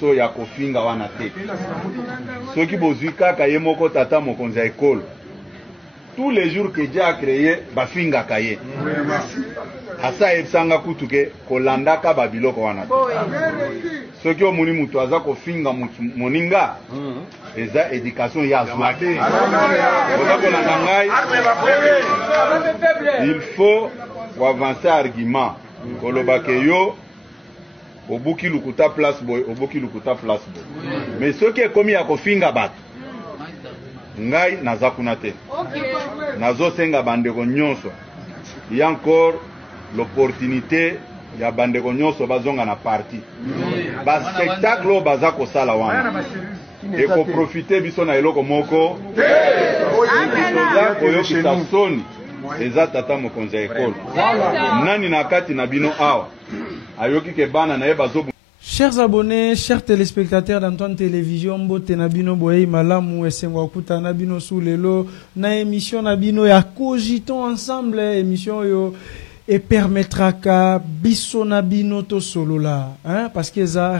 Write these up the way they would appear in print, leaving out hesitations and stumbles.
so ya kofinga wana te. Soki bozwi kaka ye moko tata mokonzi ya ekolo. Tous les jours que Dieu a créé, bafinga kaye. Asa ebsanga kutuke kolandaka babiloko wana. Soki omuni mutu aza kofinga moninga, eza éducation ya zwa. Il faut avancer argument. Kolobake yo obuki lukuta place boy, obuki lukuta place boy. Mais soki ekomi ya kofinga bato, ngai naza kuna te. Nazo senga bandeko nyonso. Il y a encore l'opportunité ya bandeko nyonso bazonga na parti. Ba spectacle baza ko sala wana. Et ko profiter biso na eloko moko. Oyo kisasoni eza tata mokonzi ya ekolo. Nani na kati na bino awa. Ayoki ke bana na ye bazo. Chers abonnés, chers téléspectateurs d'Antoine Télévision, Mbote Nabino Boei Malamu Esengwa Kuta Nabino Soulelo, na émission Nabino ya cogitons ensemble, émission yo et permettra qu'à biso Nabino to solo là, hein, parce que ça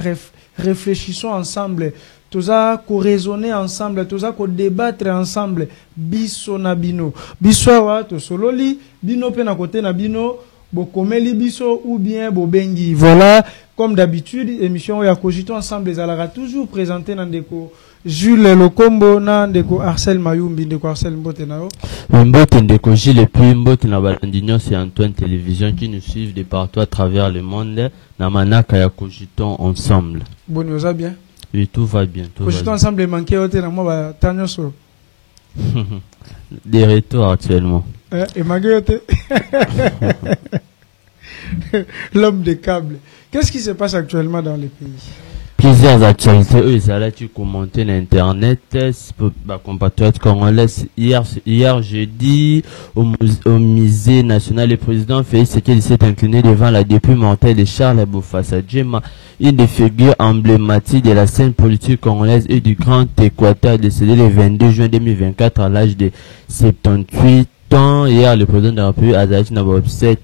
réfléchissons ensemble, tous ça ko raisonner ensemble, tous ça ko débattre ensemble, biso Nabino, biso wa to solo li, bino pe na côté Nabino. Bokomeli biso ou bien bobengi. Voilà, comme d'habitude, émission ya cogitons ensemble les alara toujours présenté dans Ndeko Jules Lokombo na Ndeko Arcel Mayumbi Ndeko Arcel Mbote nao. Mbote Ndeko Jules et puis Mbote na balandignon c'est Antoine Télévision qui nous suivent de partout à travers le monde na manaka ya cogitons ensemble. Bon, nous va bien. Oui, tout va bien. Cogitons ensemble manqué au na moi ba tanyo so. Des retours actuellement. Et Maguette, l'homme des câbles. Qu'est-ce qui se passe actuellement dans les pays? Plusieurs actualités, eux, ils allaient commenter l'internet, compatriotes congolais. Hier jeudi, au musée national, le président Félix Tshisekedi s'est incliné devant la dépouille mortelle de Charles Bofassa Djema, une des figures emblématiques de la scène politique congolaise et du Grand Équateur, décédé le 22 juin 2024 à l'âge de 78 ans. Hier, le président de la République a dit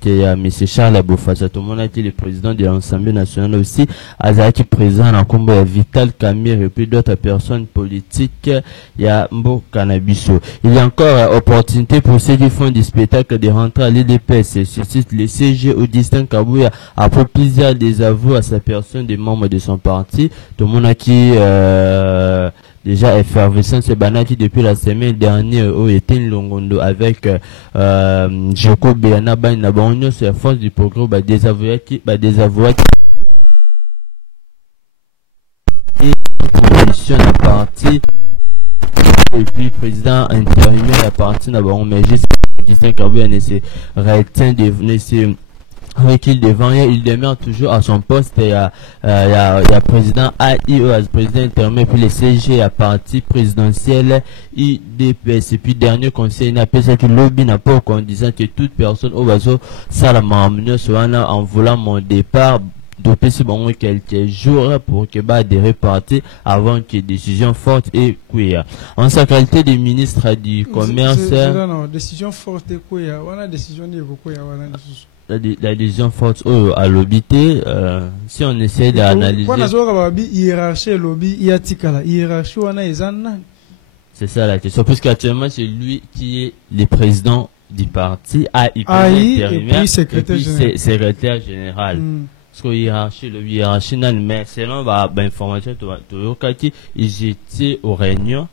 qu'il y a M. Charles Bofassa, tout le monde a été le président de l'Assemblée nationale aussi, Azaki président en combo, il y a Vital Kamir et puis d'autres personnes politiques, il y a Mbo Canabiso. Il y a encore opportunité pour ceux qui font du spectacle de rentrer à l'IDPS, suscite le CG Augustin Kabouya après plusieurs désaveux à sa personne des membres de son parti. Tout le monde a qui déjà effervescent ce banaki depuis la semaine dernière où était Longondo avec Joko Béana na banyo sur force du progrès désavoué qui commission la partie et puis président intérimaire la partie na banyo mais juste Justin Kabouya ne se retient de venir avec il devant, il demeure toujours à son poste. Il y a président AIE, président intérimaire, puis le CG à parti présidentiel IDPS. Et puis dernier conseil, il n'a pas ça que lobby n'a pas en disant que toute personne au bateau, ça la m'amener en voulant mon départ. Depuis ce moment quelques jours pour que bah des repartis avant que décision forte et queer. En sa qualité de ministre du commerce. Non, décision forte et queer. On a décision de queer. La décision forte à l'obité, si on essaie d'analyser. C'est ça la question. Parce qu'actuellement, c'est lui qui est le président du parti, et puis secrétaire général. Parce que hiérarchie, mais selon l'information, ils étaient aux réunions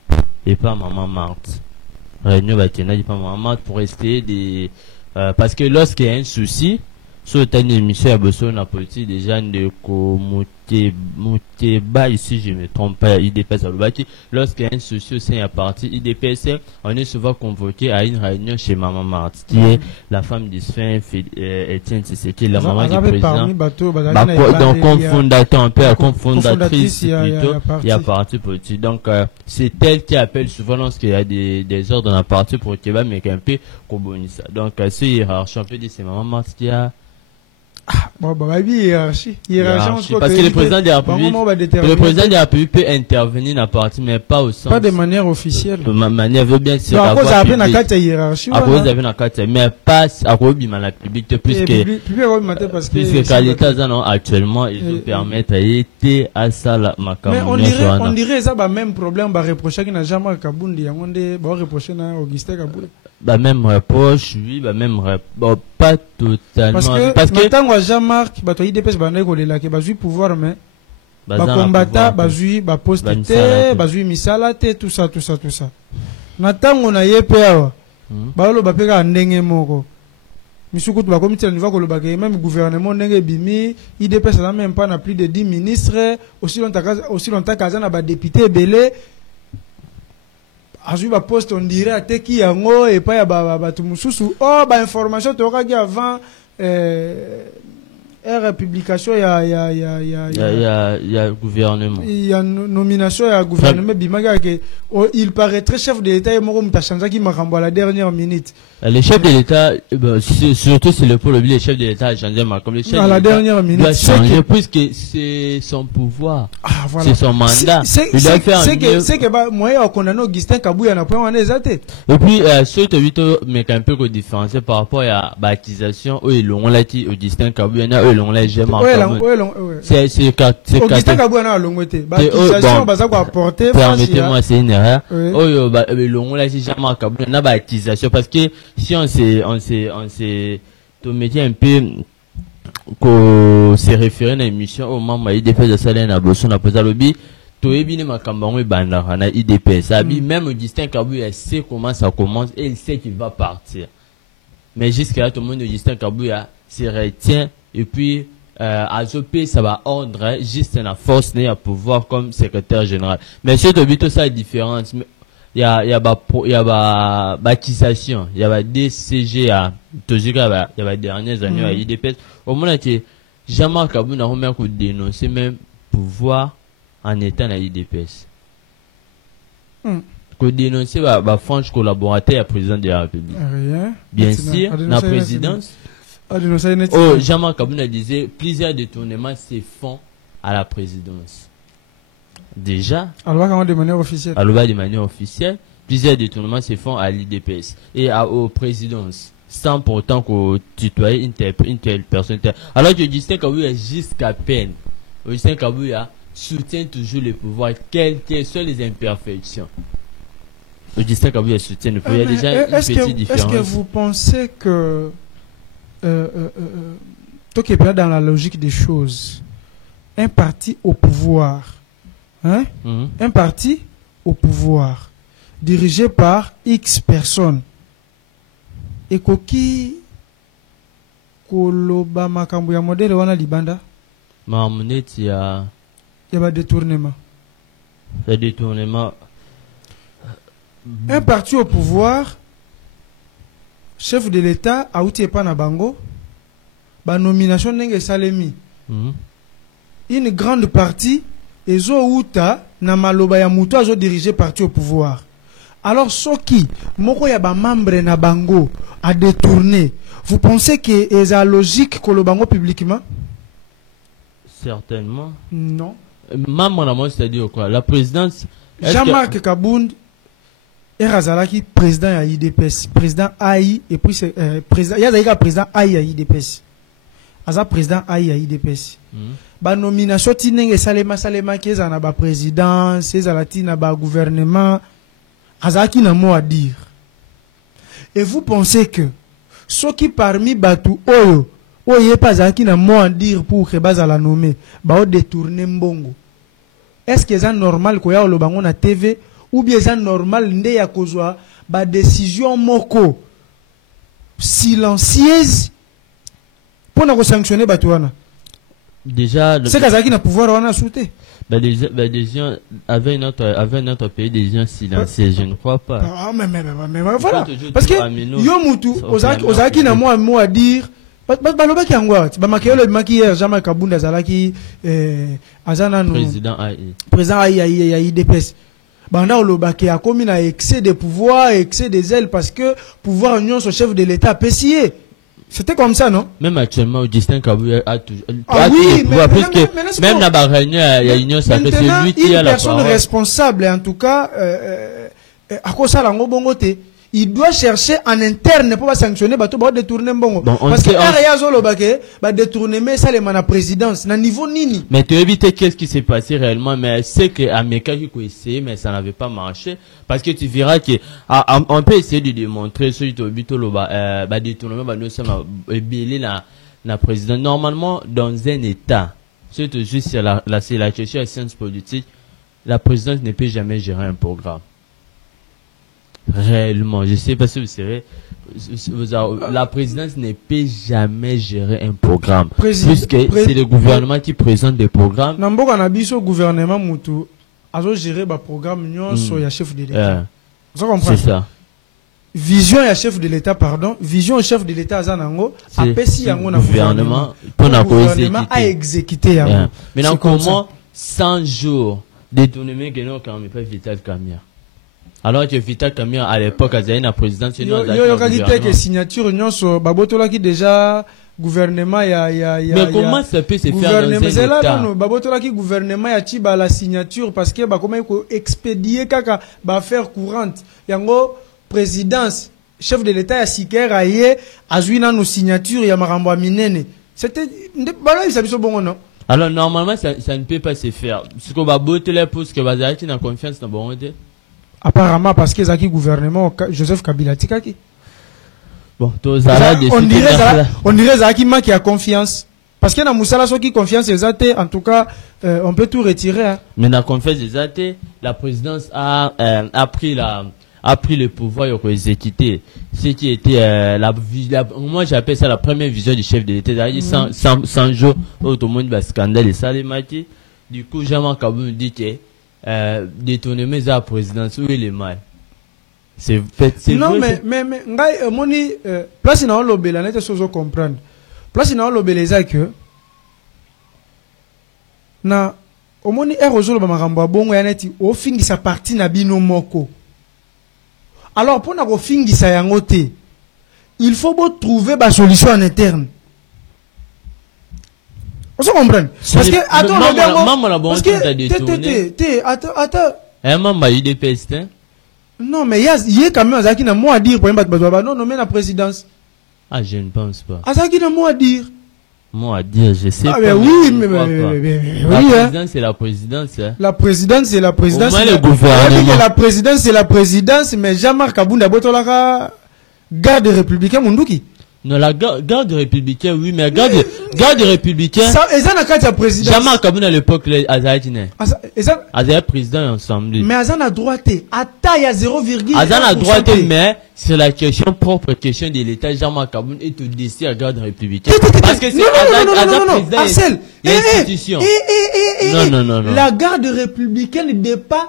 et pas Maman Marthe. Réunion, pas Maman Marthe pour rester des. Parce que lorsqu'il y a un souci, sur une émission à besoin de politique déjà de Mouteba ici je me trompe pas IDPS à Lubaki, lorsqu'il y a un souci au sein de la partie IDPS, on est souvent convoqué à une réunion chez Maman Marthe qui est la femme d'Isfin Etienne Tshisekedi, la maman du président donc comme fondateur un peu comme fondatrice plutôt il y a parti politique donc c'est elle qui appelle souvent lorsqu'il y a des ordres dans la partie pour Keba mais qu'un peu comme ça donc c'est hiérarchie on peut dire c'est Maman Marthe qui a Bon, bah, hiérarchie. Hiérarchie. Parce que le président de la République peut intervenir dans la partie, mais pas au sens. Pas de manière officielle. De manière veut bien sûr. À cause d'avoir une carte hiérarchie. À cause d'avoir une carte, mais pas à cause de la République, puisque l'État, actuellement, ils permettent à être à ça, la mais on dirait ça, bah, même problème, bah, reprocher qu'il n'a jamais Kabundi, on dit, bah, reprocher à Augustin Kabundi. Bah, même reproche, oui, bah, même bon, pas totalement. Parce que, tant que Jean-Marc, bah, toi, il dépêche, bah, on est là, que, bah, j'ai pouvoir, mais, bah, combattre, bah, j'ai, bah, poster, bah, j'ai misalate, tout ça. Nathan, on a yé peur, bah, le bah, pega, ndenge moko. Misukutu, bah, comme tu vas que le bagage, même gouvernement, ndenge bimi, il dépêche, là, même pas, n'a plus de 10 ministres, aussi longtemps qu'à n'a pas député, belé, azui ba poste on dirait ateki yango et pas ya ba tumususu oh ba information to kaki avant publication ya gouvernement il y a nomination ya gouvernement bimaga que il paraîtrait chef de l'État et moko mutachanza ki makambo à la dernière minute. Le chef de l'État, surtout c'est le pôle, le chef de l'État a changé comme le chef à la dernière minute doit changer puisque c'est son pouvoir, voilà. C'est son mandat. Il doit faire c'est que bah moi on condamne Augustin Kabuya na point on est zaté. Et puis surtout vite mais un peu que différencier par rapport à baptisation où ils l'ont là qui Augustin Kabuya na eux l'ont là jamais. C'est Augustin Kabuya na longoté. Baptisation bah ça quoi apporter. Permettez-moi c'est une erreur. Oh bah l'ont là jamais Kabuya na baptisation parce que si on s'est métier un peu qu'on s'est référé à l'émission au moment où IDPS de Salène à Bosson à Pozalobi, tout est bien ma campagne et bandara na IDPS. Même Augustin Kabuya sait comment ça commence et il sait qu'il va partir. Mais jusqu'à là, tout le monde Augustin Kabuya se retient et puis à Zopé ça va ordre juste la force à pouvoir comme secrétaire général. Mais surtout tout ça est différent. Il y a baptisation, il y a DCG à toujours il y a dernières années à IDPS. Au moins que Jean-Marc Kabou n'a jamais dénoncé même pouvoir en étant à IDPS. Que dénoncer va franche collaborateur à président de la République. Bien sûr, la présidence. Oh, Jean-Marc Kabou a disait plusieurs détournements se font à la présidence. Déjà, alors de manière officielle, plusieurs détournements se font à l'IDPS et aux présidences, sans pourtant qu'on tutoie une telle personne. Alors que Augustin Kabuya jusqu'à peine, Augustin Kabuya soutient toujours le pouvoir, quelles soient les imperfections. Augustin Kabuya soutient le pouvoir. Il y a déjà une petite différence. Est-ce que vous pensez que toi qui es dans la logique des choses, un parti au pouvoir, un parti au pouvoir dirigé par X personnes et qui koloba makambo ya modèle wana libanda mamuneti ya ba détournement. Le détournement. Un parti au pouvoir, chef de l'État a outi pas na bango ba nomination ndenge salemi. Une grande partie ezo outa na maloba ya muto azo diriger parti au pouvoir. Alors soki moko ya ba membre na bango a détourné, vous pensez que c'est logique que le bango publiquement? Certainement. Non. Maman, c'est-à-dire quoi? La présidence. Jean-Marc Kabound est Razalaki président à IDPS, président AI et puis président. Il y a d'ailleurs président AI à IDPS. Aza président AI à IDPS. Ba nomination tinenge salema qui est na ba présidence, c'est zalati na ba gouvernement. Azaki na mot à dire. Et vous pensez que ceux qui parmi Batu Oyo, Oye pas Azaki na mot à dire pour que base à la nommer, ba détourner mbongo. Est-ce que c'est normal qu'on y a le bango na TV ou bien c'est normal nde ya kozwa ba décision moko silencieuse pour na sanctionner Batu wana? Déjà, c'est qu'Azaki na pouvoir wana souté. Des gens avec notre pays, des gens silencieux, je ne crois pas. Ah, mais voilà. Parce que Yomutu, Ozaki n'a moi un mot à dire. Baloba ki angwa, bamakelo makier Jean Kabunda Zalaki azana no président AI IDPS. Banda olobaki a commis na excès de pouvoir, excès des ailes parce que pouvoir union son chef de l'État pessier. C'était comme ça, non? Même actuellement, Augustin Kabouya a toujours. Oui, mais même la réunion, il y a Union Sacrée, c'est lui qui a la personne parole. responsable, en tout cas, à cause de ça, il doit chercher en interne pour pas sanctionner, pour détourner bongo. Parce que détourner, mais ça, les la présidence, na niveau nini. Mais tu évites qu'est-ce qui s'est passé réellement, mais c'est que Américain qui a essayé, mais ça n'avait pas marché. Parce que tu verras que, on peut essayer de démontrer, ce qui est détournement, nous sommes la présidence. Normalement, dans un État, surtout juste sur la question de sciences politiques, la présidence ne peut jamais gérer un programme. Réellement, je sais pas si vous savez, la présidence ne peut jamais gérer un programme. Puisque c'est le gouvernement qui présente des programmes. Namboka na biso gouvernement mutu azo gérer ba programme nyonso ya chef de l'État. Vous comprenez? C'est ça. Vision ya chef de l'État, pardon. Vision chef de l'État azanango apesi yango na gouvernement pour na gouvernement a exécuté yango. Maintenant comment 100 jours détournement que nous quand même pas Vital Kamia. Alors que Vital Kamia à l'époque a la présidence yo que signature nyonso babotola qui déjà gouvernement mais comment ça peut se faire dans un État? Non, babotola qui gouvernement ya tiba la signature parce que comment il faut expédier kaka ba faire courante yango présidence chef de l'État ya Siker aye azuina no signature ya marambo minene. C'était bala isa biso bongo non. Alors normalement ça ne peut pas se faire. Ce qu'on va botter les pouces que bazaki na confiance dans bongo. Apparemment parce que Zaki gouvernement Joseph Kabila tikaki. Bon, on dirait Zaki qui a confiance. Parce que na Moussala qui confiance exacte, en tout cas, on peut tout retirer. Hein. Mais la confiance exacte, la présidence a pris le pouvoir pour exécuter ce qui était moi j'appelle ça la première vision du chef de l'État. 100 jours où tout le monde va scandale et ça les mati. Du coup, Jean-Marc Kabou dit que détournement de la présidence où il est mal. C'est non vrai, mais ngai moni place na lobela nete sozo comprendre. Place na lobela za que na omoni erozolo ba makambo bongo ya neti o fingisa parti na bino moko. Alors pour na ko fingisa yango te, il faut trouver ba solution en interne. On se comprend. Parce que attends parce que attends maman UDPS hein. Non mais il y a quand même Azaki na mot à dire pour non nommer la présidence. Ah je ne pense pas. Azaki na mot à dire. Mot à dire, je sais pas. Mais oui, mais la présidence c'est la présidence hein. La présidence c'est la présidence. Le gouvernement. La présidence c'est la présidence mais Jean-Marc Kabunda botolaka garde républicain munduki. Non, la garde républicaine, oui, mais garde républicaine. Ça, et ça, n'a président. Jamais comme à l'époque, Azaïtine. Azaï président ensemble. Mais Azan a droité. Ata, il y a 0,1%. Azan a droité, mais c'est la question, propre question de l'État, Jean-Marc Kaboun est au décès à garde républicaine. Parce que c'est Azan président et l'institution. Non. La garde républicaine ne dépend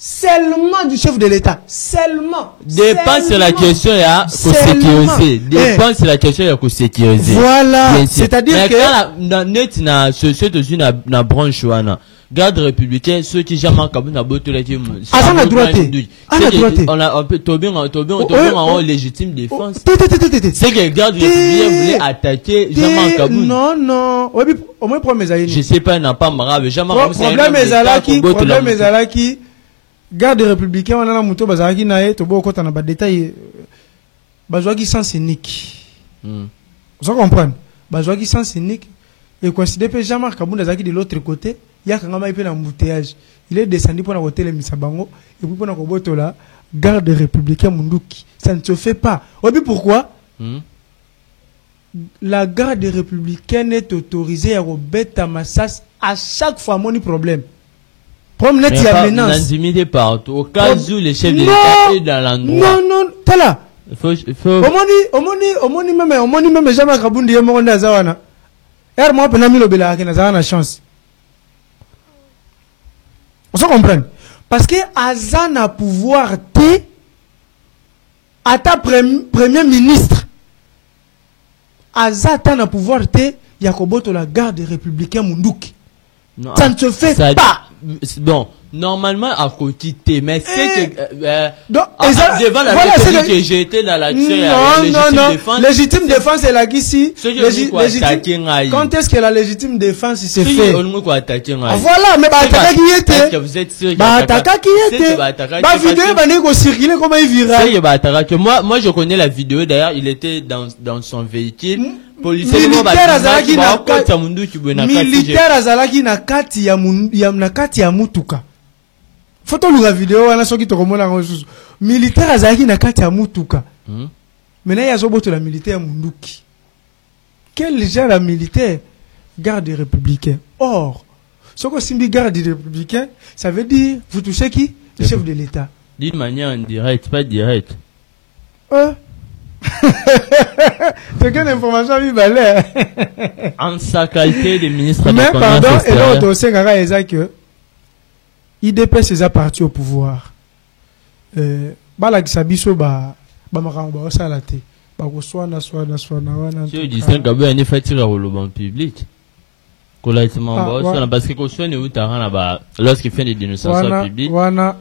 seulement du chef de l'État. Seulement. Dépend sur la question à sécuriser. Dépend sur la question à sécuriser. Voilà. C'est-à-dire que dans net na société na branche wana garde républicain ceux qui jamais Kaboun na boto la qui Azan a droité. On a un peu Tobin en légitime défense. C'est que garde républicain voulait attaquer Jean-Marc Kaboun. Non. Au moins problème ezali. Je sais pas n'a pas marave Jean-Marc Kaboun. Problème ezalaki garde républicain on a la moto bazaki nae to boko ta na ba détail bazwaki sens unique. Vous comprenez? Bazwaki sens unique et considère que Jean-Marc Kabunda zaki de l'autre côté, il y a quand même un embouteillage. Il est descendu pour la côté Misabango et puis pour la koboto là garde républicain munduki. Ça ne se fait pas. Obi pourquoi? La garde républicaine est autorisée à rebêter Massas à chaque fois mon problème. Comme net il y a menace. L'intimidé partout. Au cas où les chefs de l'État est dans l'endroit. Non, t'es là. Il faut. Omoni même jamais Kabundi est mort dans Zawana. Moi, penami lobela qui n'a pas chance. On se comprend. Parce que Azan a pouvoir T à ta premier ministre. Azan a pouvoir T Yakoboto la garde républicaine Munduki. Ça ne se fait pas. bon, normalement à côté, mais c'est que voilà, devant la République que j'ai été dans l'action, non, légitime défense est là ici. Quand est-ce que la légitime défense s'est fait? Voilà, mais Bataka qui était. Vous êtes sûr Bataka qui était. Bah vidéo va négo circuler comment il vira. Moi je connais la vidéo d'ailleurs, il était dans son véhicule. Militaire azalaki na kati ya mutuka. Photo lunga vidéo wana soki tokomona ngosusu. Militaire azalaki na kati ya mutuka. Maintenant il y a zoboto la militaire munduki. Quel genre de militaire? Garde républicain. Or, ce que simbi garde républicain, ça veut dire vous touchez qui? Le chef de l'État. D'une manière indirecte, pas directe. C'est quelle information il valait? En sa qualité de ministre mais de Commerce pardon, et extérieur. l'autre aussi, que IDPS est parti au pouvoir. Bala Gisabiso ba makambo ba sala te. Ba ko swana wana. Si on dit ça, Gabriel n'est pas tiré au lobby public. Parce que quand on est où lorsqu'il fait des dénonciations publiques. Wana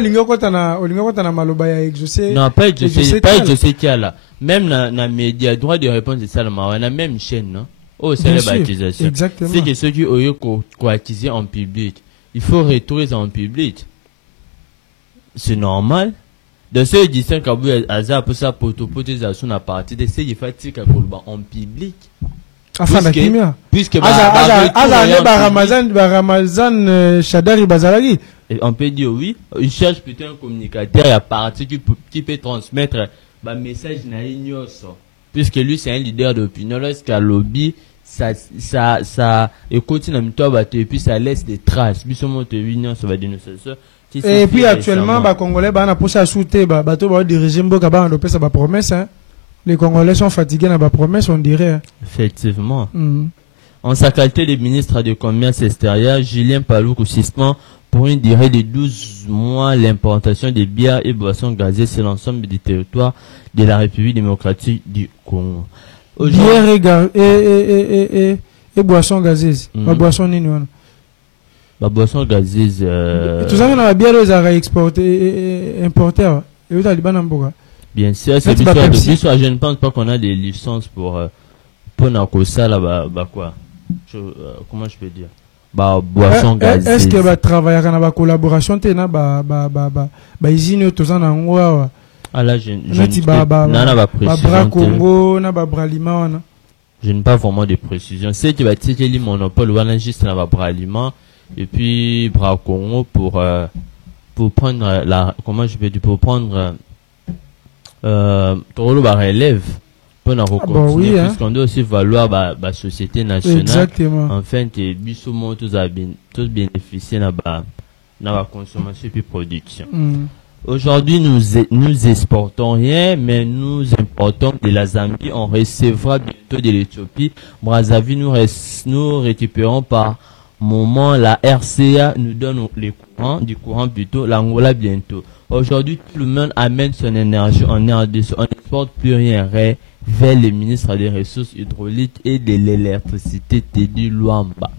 lingo kota na maloba ya exaucé. Non, pas exaucé qui a là. Même na média droit de réponse de ça on a même chaîne non. Oh, c'est la baptisation. Exactement. C'est que ceux qui ont coatisé en public, il faut retourner en public. C'est normal. De ceux qui disent qu'Abou Azar pour ça potopotisation à partir de ceux qui fatiguent en public. Enfin, puisque Ramazan Chadari Bazalagi. On peut dire oui, il cherche plutôt un communicateur à partir qui peut transmettre un message na ignoso. Puisque lui c'est un leader d'opinion, lorsqu'à lobby ça et continue et puis ça laisse des traces. Et puis actuellement les Congolais ba na posa souté bato ba diriger mboka ba ndo pesa ba promesse hein. Les Congolais sont fatigués dans la promesse, on dirait. Effectivement. En sa qualité de ministre du Commerce extérieur, Julien Paluku suspend pour une durée de 12 mois l'importation de bières et boissons gazées sur l'ensemble du territoire de la République démocratique du Congo. Bières et boissons gazeuses. Boissons nini wana? Boissons gazeuses. Tout ça, on a bière aux exportés et importeurs. Et vous avez dit mboka. Bien sûr, c'est je ne pense pas qu'on a des licences pour Nakosa là quoi. Comment je peux dire? Boisson gazeuses. Est-ce que va travailler dans la collaboration tena usine tous en ngwa? Ah là je n'ai pas vraiment de précision. C'est que va tirer le monopole ou juste dans la Braliment et puis Bra Congo pour prendre la comment je peux dire pour prendre Toro ba relève pour continuer puisqu'on doit aussi valoir la société nationale. Exactement. Enfin que bisoumo tous bénéficier na la consommation puis production. Aujourd'hui nous exportons rien mais nous importons de la Zambie, on recevra bientôt de l'Éthiopie. Brazzaville nous récupérons par moment la RCA nous donne du courant plutôt, l'Angola bientôt. Aujourd'hui, tout le monde amène son énergie en RDC. On n'exporte plus rien vers le ministre des Ressources hydrauliques et de l'électricité, Teddy Luamba.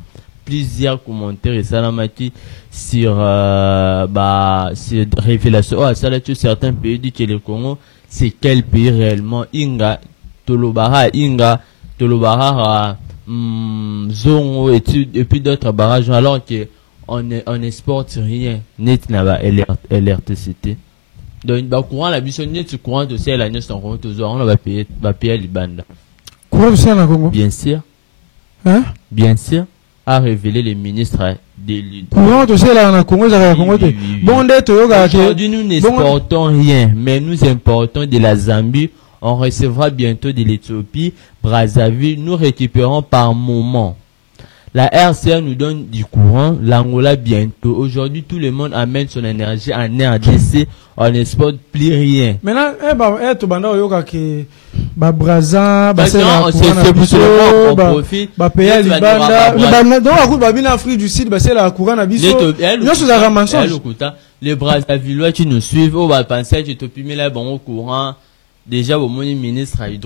Plusieurs commentaires et salamati sur révélation. Oh, ça là, certains pays disent que le Congo, c'est quel pays réellement? Inga, Tolobara, Zongo et puis d'autres barrages, alors que on exporte rien net na électricité. Donc courant la mission net courant de c'est la neuf on va payer les bandes. Courant de na Congo. Bien sûr. Hein? Bien sûr, a révélé le ministre de l'État. Courant de c'est là na Congo ça Congo. Bon aujourd'hui nous n'exportons rien mais nous importons de la Zambie, on recevra bientôt de l'Éthiopie, Brazzaville, nous récupérons par moment. La RCA nous donne du courant, l'Angola bientôt. Aujourd'hui, tout le monde amène son énergie en RDC, on n'exporte plus rien. Maintenant, tu banda oyoka ke Brazza, c'est pour cela qu'on profite. Payer les bandes. Donc, babina Afrique du Sud, c'est la courant na biso. Nous sommes à mensonge. Les Brazzavillois qui nous suivent, on va penser que tu peux là bon au courant. Déjà, au monde ministre il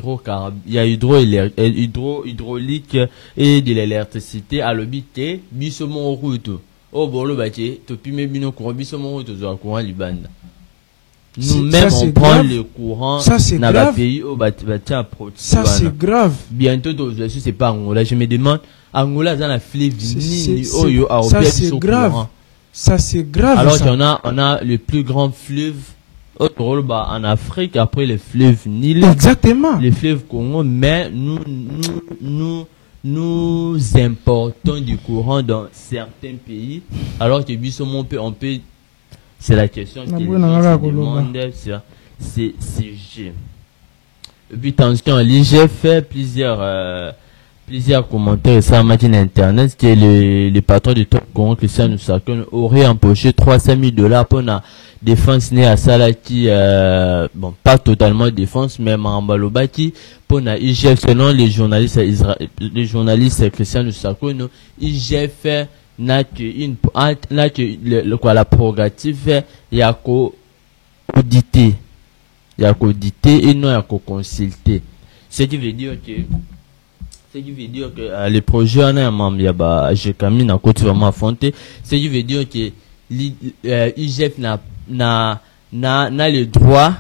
y a hydraulique et de l'électricité à l'obité, bisomon route. oh bolo bache to pime bino courant biso mo to zo courant libanda. Nous-mêmes on prend le courant dans le pays au bâtiment. Ça c'est grave. Bientôt c'est pas Angola. Je me demande Angola dans la fleuve Nil ça c'est grave. Ça c'est grave. Alors qu'on a le plus grand fleuve en Afrique après le fleuve Nil. Exactement. Le fleuve Congo, mais nous importons du courant dans certains pays alors que on peut c'est la question que les gens se demandent sur ces sujets. Et puis attention, l'IGF fait plusieurs commentaires sur la machine internet que le patron du top Congo, Christian Lusakon, aurait empoché $300,000 pour la défense née à Salaki, bon, pas totalement défense, mais Mambalobaki, pour la IGF, selon les journalistes Christian Lusakon, IGF n'a que la prérogative il y a qu'au auditer et non à consulter, ce qui veut dire que les projets en un il y a j'ai camine à côté vraiment affronté, ce qui veut dire que l'IGF n'a le droit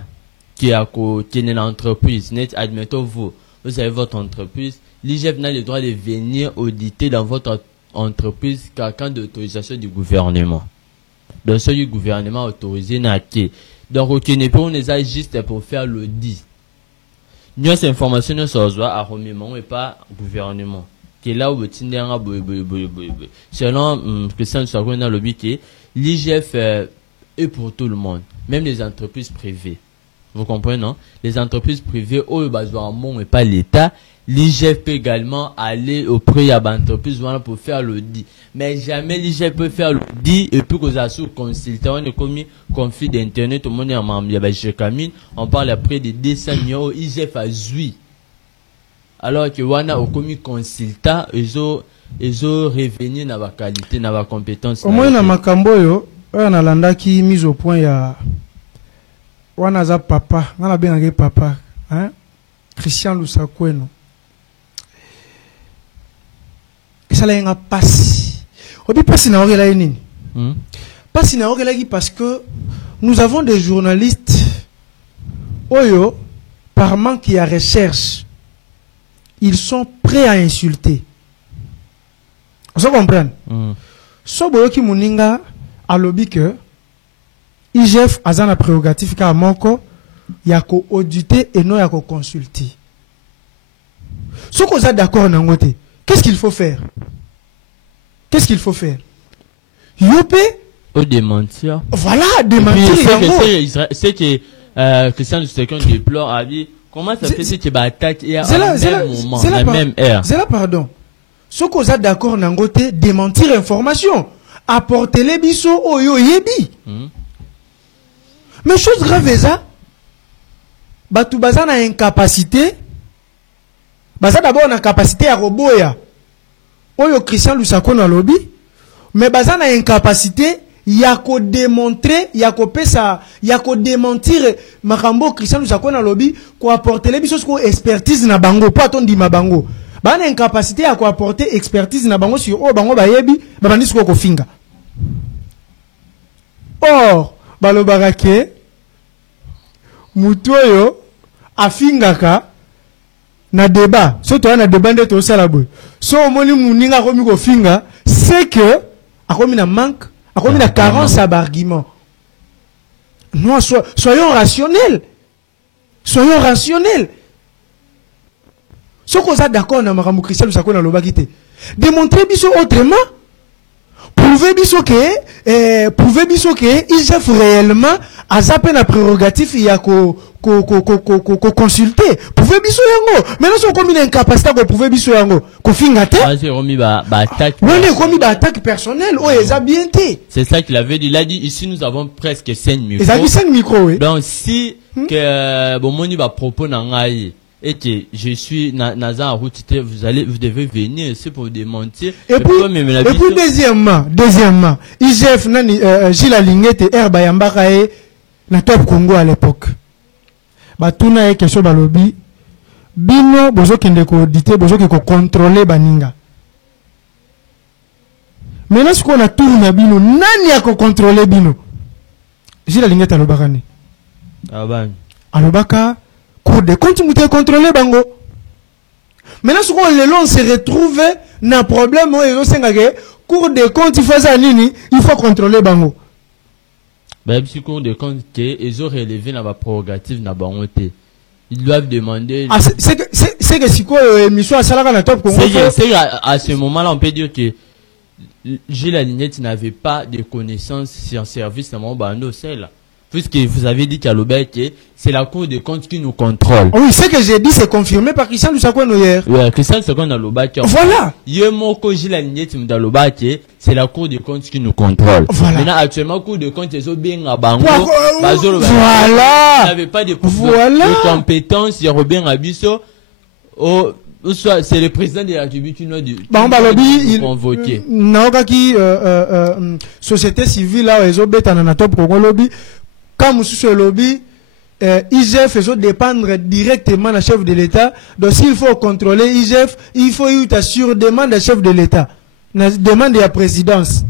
qui a côté de l'entreprise. Admettons vous avez votre entreprise, l'IGF n'a le droit de venir auditer dans votre entreprise quelqu'un d'autorisation du gouvernement. Donc, ce du gouvernement autorisé n'a que. Donc, aucun n'est pas, on est juste pour faire l'audit. Nous, ces informations ne sont pas à remémorer et pas gouvernement. Qui est là où le Tindera, selon Christian Lusakon dans le but que l'IGF est pour tout le monde, même les entreprises privées. Vous comprenez, non? Les entreprises privées, eux, et pas l'État. L'IGF peut également aller auprès de l'entreprise pour faire l'audit. Mais jamais l'IGF peut faire l'audit et puis qu'on a sous consulté. On est commis conflit d'internet, tout le monde est en membre. On parle après de 200 millions. IGF a joué. Alors que on a commis consultant, ils ont revenu dans la qualité, dans la compétence. Au moins, dans Makamboyo, on a l'anda qui mise au point, il y a. On a papa, on a bien un papa, hein? Christian Lusakon. Et ça là passe. On dit passe na orela nini. Passe na orela parce que nous avons des journalistes oyo par manque de recherche, ils sont prêts à insulter. Vous comprenez? So boyoki muninga alobi que IGF a une prérogative ka moko ya ko auditer et non ya ko consulter. Si vous êtes d'accord nangote, qu'est-ce qu'il faut faire? Qu'est-ce qu'il faut faire? Yopé ou démentir. Voilà, démentir. C'est que Christian Lusakon déplore à vie. Comment ça fait que tu attaques et à même moment, la même heure? C'est là, pardon. Si vous êtes d'accord nangote, démentir information. Apporter les bisous au yo yebi. Mais chose grave est ça. Batu baza na incapacité. Baza d'abord na capacité à roboya. Oyo Christian Lusakon na lobby. Mais baza na incapacité ya ko démontrer, ya ko pesa, ya ko démentir makambo Christian Lusakon na lobby ko apporter les bisos ko expertise na bango, pas ton di mabango. Ba na incapacité à ko apporter expertise na bango sur o bango ba yebi, ba bandis ko finga. Or, balobarake mutoyo afingaka na débat. So to na débat de to salabo. So omoni muninga komi ko finga, c'est que akomi na manque, akomi na carence d'argument. Non, soyons rationnels. Soyons rationnels. Ce qu'on a d'accord na makambo Christian Lusakon na lobakite. Démontrer biso autrement. Prouver biso que IGF réellement a zappé la prérogative il y a consulter. Prouver biso yango. Maintenant si on combine incapacité à prouver biso yango, ko fingate. C'est remis ba attaque. Oui, on ba attaque personnelle. Oh, ils a bien été. C'est ça qu'il avait dit. Il a dit ici nous avons presque 5 micros. Ils ont 5 micros, oui. Donc si que bon moni va propos nangai et que je suis naza en route, vous devez venir ici pour démentir. Et puis deuxièmement, IGF nani Gilles Alingete Herba Yambakae na Top Congo à l'époque. Batuna e question balobi bino bozo kende ko auditer, bozo ko contrôler baninga. Maintenant, ce qu'on a tourné bino, nani a contrôlé bino. J'ai la lignette à l'obakani. Ah ben. À l'obaka, cour des comptes, vous contrôlé bango. Maintenant, ce qu'on on se retrouve, n'a problème, cour des comptes, il faut ça, nini, il faut contrôler bango. Ben, si cour des comptes, ils ont relevé dans la prérogative, dans la honte. Ils doivent demander. Ah, c'est que si quoi, émission à Salaka na top, c'est à ce moment-là, on peut dire que Gilles Alignette n'avait pas de connaissances sur service dans mon bando, c'est là. Puisque vous avez dit qu'à l'Obec, c'est la Cour des comptes qui nous contrôle. Oui, ce que j'ai dit, c'est confirmé par Christian Lusakoueno hier. Oui, Christian Lusakoueno dans l'Obec. Voilà. Yemoko Gilles Alignette dans l'Obec, c'est la Cour des comptes qui nous contrôle. Voilà. Maintenant, actuellement, Cour des comptes, ils ont bien à Bango. Voilà. Ils n'avaient pas de compétences, il y a bien à Bisso. C'est le président de la République qui nous convoqué. Naokaki société civile là ils ont bêta na top Congo lobby comme sous ce lobby IGF ils dépendre directement du chef de l'État. Donc s'il faut contrôler IGF, il faut y assurer demande du chef de l'État, demande de la présidence.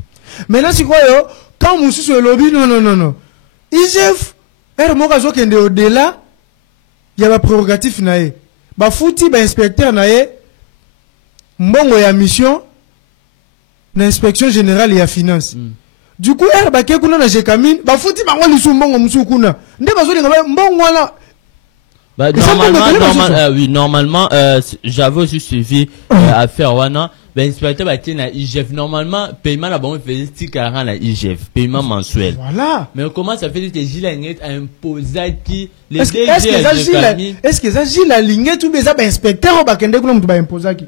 Maintenant si quoi yo comme sous ce lobby non IGF mokazo kende au-delà il y a la prérogative nae. Ba fouti ba inspecteur nae mbongo ya mission na inspection générale ya finance. Du coup ba ke kuna na jekamine ba fouti bango lisu mbongo musu kuna nde bazo linga mbongo wana. Bah normalement j'avais aussi suivi affaire wana ben inspecteur ba tient na IGF normalement paiement la banque faisait 40 na IGF paiement mensuel. Voilà. Mais comment ça fait que Gilles Alignette a imposé qui les est-ce que ça Gilles Alignette ou ça ba inspecteur ba kende kuna mutu ba imposer qui.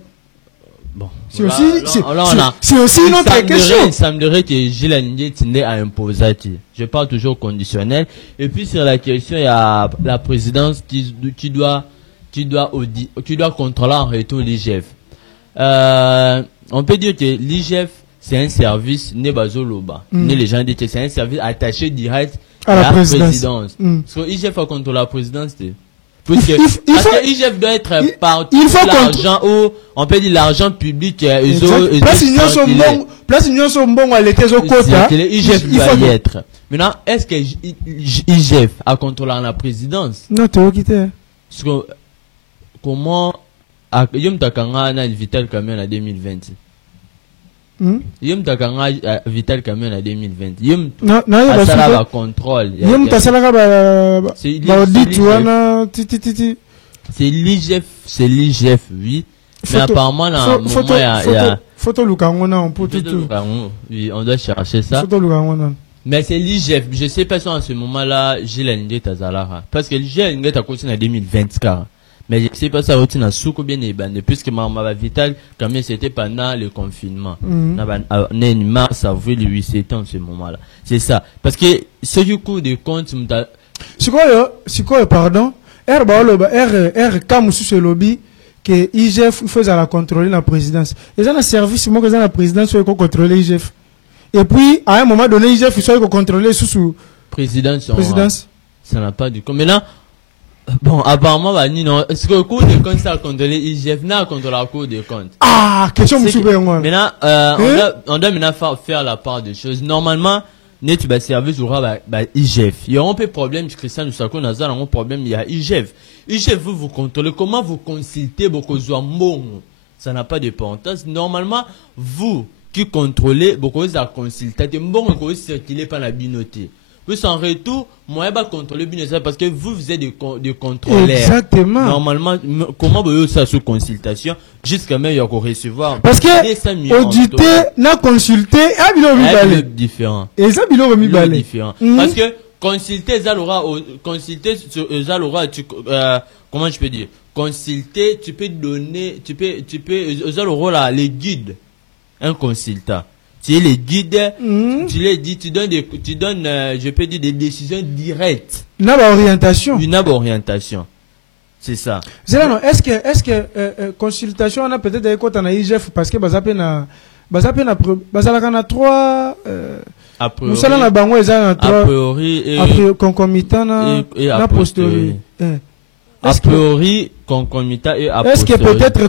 Bon. C'est aussi une autre question. Il semblerait que Gilles Alignette a imposé qui. Je parle toujours conditionnel et puis sur la question il y a la présidence qui doit contrôler en retour l'IGF. On peut dire que l'IGF c'est un service né bazoloba. Les gens disent que c'est un service attaché direct à la présidence. Parce que l'IGF a contrôlé la présidence. Parce que l'IGF doit être partout l'argent où on peut dire l'argent public. Place union son bon à l'été au quota. L'IGF doit y être. Maintenant, est-ce que l'IGF a contrôlé la présidence? Non, tu as quitté. Comment Yom Takanga na Vital Camion en 2020. Yom Takanga Vital Camion en 2020. Yom Tasala va contrôle. Yom Tasala va audit wana c'est l'IGF oui. Mais apparemment là moment il y a photo lukangona on peut tout. Oui, on doit chercher ça. Photo lukangona. Mais c'est l'IGF, je sais pas si en ce moment-là Gilles Alignette Tazalara parce que Gilles Alignette a continué en 2020 car mais je sais pas ça routine à souko bien ébandé puisque ma vital quand même c'était pendant le confinement. En mars avril 8 septembre en ce moment-là. C'est ça parce que ce du coup de compte c'est quoi pardon comme sous ce lobby que IGF faisait la contrôler la présidence. Ils ont un service moi que la présidence soit contrôler IGF. Et puis à un moment donné IGF soit contrôler sous présidence. Ça n'a pas du coup. Maintenant bon, apparemment, non. Est-ce que le cours de compte, ça a contrôlé IGF, n'a contrôlé le cours de compte? Ah, question de maintenant, on doit maintenant faire la part des choses. Normalement, net, service aura, IGF. Il y a un peu de problème, Christian Lusakoueno, il y a un problème, il y a IGF. IGF, vous contrôlez, comment vous consultez, beaucoup ça n'a pas d'importance. Normalement, vous qui contrôlez, beaucoup de consulter, vous circulez par la binoté. Vous en retour, moi, je vais contrôler bien parce que vous êtes des contrôleurs. Exactement. Normalement, comment vous avez ça sous consultation jusqu'à même il y a recevoir. Parce que auditer, n'a consulté, c'est différent. Et ça, il aura mis différent. Parce que consulter, ça aura, comment je peux dire, consulter, tu peux donner, ça aura les guides, un consultant. Tu es les guides, tu les dis, tu donnes, je peux dire, des décisions directes. Une orientation. C'est ça. Est-ce que consultation, on a peut-être des côtés en IGF parce que, a trois, a priori, a priori, et concomitant, et a posteriori. A priori, concomitant et a est-ce que peut-être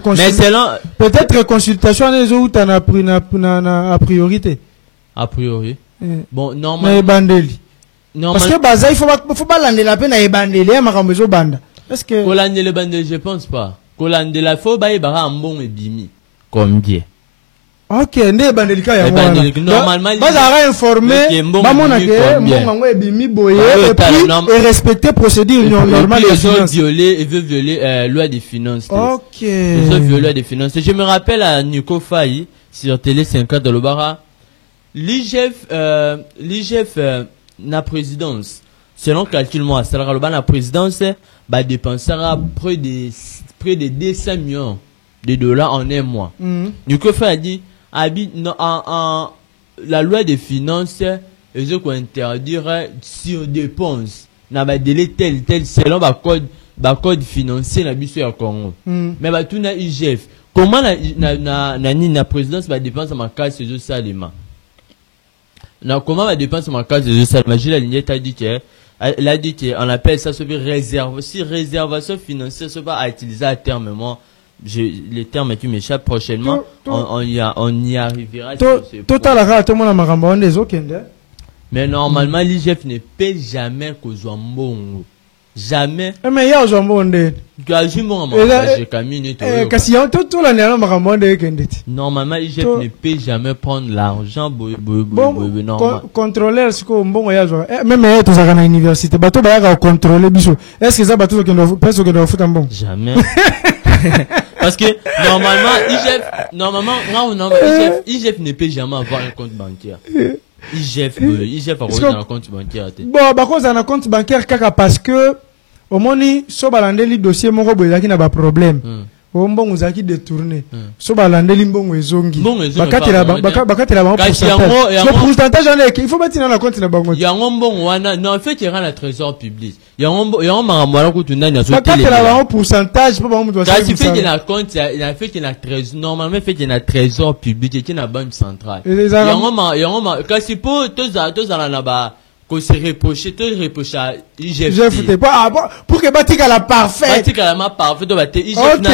consultation les autres a priorité. A priori. Bon, normalement. Parce que baza il faut pas l'ande la peine à ebandeli makambezo banda. Est-ce que Kolande le bandeli, je pense pas. Kolande la faut ba ibara mbon et bimi. Combien? Ok, ne bandeli ka ya mwana. Normalement, baza informé ba mona ke mbongo e bimi boye et puis respecter procédure normale de finances. Il veut violer loi des finances. Ok. Il veut violer loi des finances. Je me rappelle à Nico Faye sur Télé 50 de l'Obara. L'IGF na présidence selon calcul moi ça la présidence va dépenser près de 200 millions de dollars en un mois. Du coup a dit la loi des finances ils ont interdire si on dépense na ba délai tel selon code financier na biso ya Congo. Mais ba tout na IGF comment na présidence va dépenser ma case ces salima. Comment la dépense en cas de Salmagil, la lignette a dit qu'on appelle ça réservation financière, ce pas à utiliser à terme, moi, les termes qui m'échappent prochainement, on y arrivera. Mais normalement, l'IGF ne paie jamais qu'aux Zambongo. Jamais. Mais il y a Zambongo. Normalement, l'IGF ne peut jamais prendre l'argent. Contrôleur, c'est que bon, même tous à l'université, bateau va contrôler biso. Est-ce que ça bateau qui doit presque que doit foutre un bon? Jamais. Parce que IGF ne peut jamais avoir un compte bancaire. IGF a un compte bancaire. Bon, bah cause un compte bancaire kaka parce que au moni so balandeli dossier moko boyaki na ba problème. O mbongo zaki détourné. So balandeli mbongo ezongi. Bakatela pourcentage. Le pourcentage en est il faut mettre dans la compte na bango. Ya mbongo wana non en fait il y a la trésor public. Ya makamwala ko tunda na so télé. Bakatela ba pourcentage pour ba mu doit. Quand il fait qu'il a compte il a fait qu'il a trésor normalement fait qu'il a trésor public et qu'il a banque centrale. Ya quand c'est pour tous à la ba qu'on se reproche à IGF. Je foutais pas pour que Batika la parfait. Batika la parfait donc IGF n'a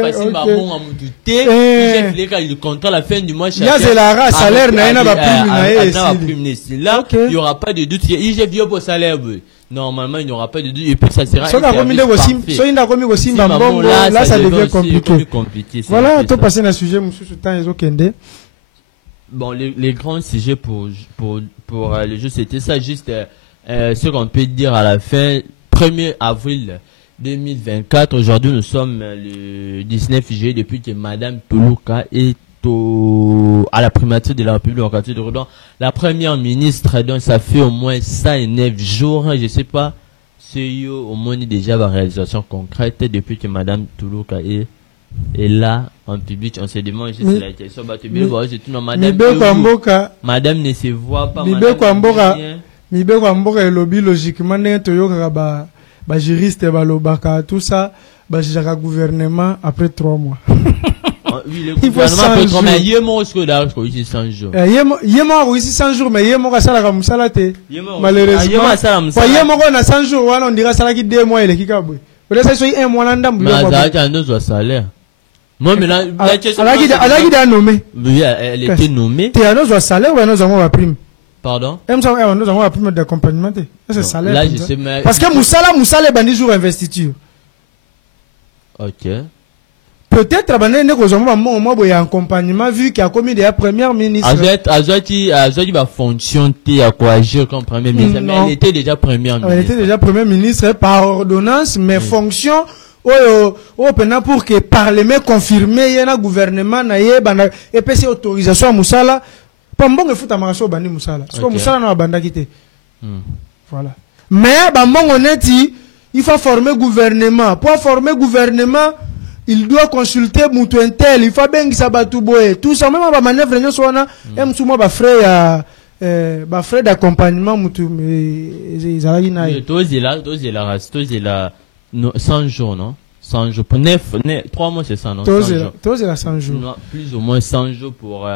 facile ma bon à monter. IGF il contrôle la fin du mois. Il y a la salaire n'a pas prime là il y aura pas de doute IGF yo pour salaire. Normalement il n'y aura pas de doute et puis ça sera là ça devient compliqué. Voilà, tout passer dans le sujet monsieur temps les okende. Bon, les grands sujets pour le jeu, c'était ça, juste ce qu'on peut dire à la fin. 1er avril 2024, aujourd'hui nous sommes le 19 juillet depuis que Madame Toulouka est à la primature de la République démocratique de Rwanda. La première ministre, donc ça fait au moins 109 jours, je sais pas, c'est au moins déjà la réalisation concrète depuis que Madame Toulouka est là en public. On se demande si c'est la question madame ne se voit pas. Mibe Kwamboka et lobby logiquement n'est toyoka ba juriste balobaka tout ça ba jaka gouvernement après 3 mois. Oui, le gouvernement après 3 mois yemo ce que là ici 100 jours. Yemo ici 100 jours mais yemo ka sala ka musala te. Malheureusement. Yemo ko na 100 jours wana on dira sala ki 2 mois ile kikabwe. Peut-être ça soit 1 mois là ndambu. Mais ça a un salaire. Moi, mais là, elle a nommé. Oui, elle était nommée. Tu as nos salaire ou nous avons la prime? Pardon? Nous avons la prime d'accompagnement. C'est salaire. Là, je sais, mais. Parce que Moussala, bandi jour investiture. Ok. Peut-être, il y a un accompagnement vu qu'il y a commis des premières ministres. Azouati va fonctionner à quoi agir comme premier ministre. Mais elle était déjà première ministre. Elle était déjà première ministre par ordonnance, mais fonction. Pour que parlement confirme y a un gouvernement na yebana EPC autorisation à Moussala pambongo futa maraso bandi Moussala parce que Moussala na banda kité voilà mais bambongo honnêti il faut former gouvernement pour former gouvernement il doit consulter mutu intel il faut bengisa batu boye tout ça même ba manœuvre nyo wana emsuma ba frais d'accompagnement mutu ezalaki na tozi la 100 jours, non? 100 jours. Pour 3 mois, c'est ça, non? 100 jours. 100 jours. Non, plus ou moins 100 jours pour,